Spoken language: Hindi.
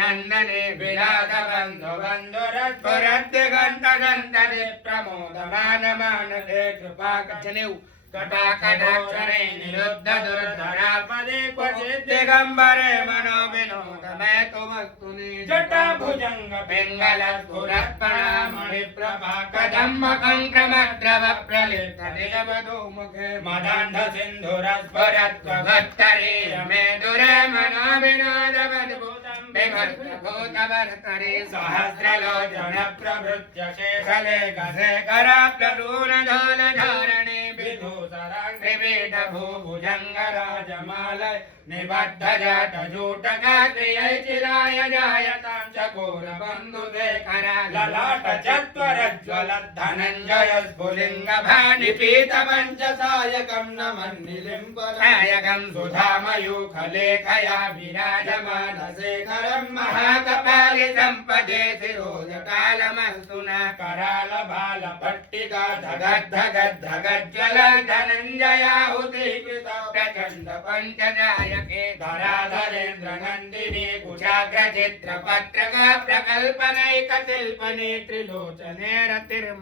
नंदने विराट बंधु बंधुरस्फुरद्दिगन्तगन्तदि प्रमोदमान मानसे कृपा कचनेउ कटाकटाक्षरे निरुद्ध दुर्धरापदे क्वचित् दिगम्बरे मनो विनोदमय तुमस्तुनि जटा भुजंग पिङ्गलस्फुरत्परामणि प्रभा कदम्बकङ्क्रमद्रव प्रलिप्त निलवधूमुखे मदान्ध सिन्धुरस्फुरत्वगत्तरे रमे दुरे मनो विनोदमद्भुतं बिभर्तभूतवर्तरे सहस्रलोचन प्रभृत्य शेषलेखशेखराप्लूनधोलधारणे विधूसराङ्घ्रिपीठ भूभुजङ्गराजमालय निबद्ध जटजूटगात्रियैचिराय जायतां चकोरबन्धुशेखरा ललाट चत्वरज्ज्वलद्धनञ्जय स्फुलिङ्गभानिपीतपञ्चसायकं नमन्निलिम्बनायकं सुधामयूखलेखया विराजमानशेखरं महाकपालि सम्पदे शिरोजकालमस्तुना करालबालपट्टिका धगद्धगद्धगज्ज्वल धनञ्जयाहुतिकृता प्रचण्ड पञ्चजायके धराधरेन्द्र नन्दिनी कुशाग्रचित्रपत्रका प्रकल्पनैकशिल्पने त्रिलोचने रतिर्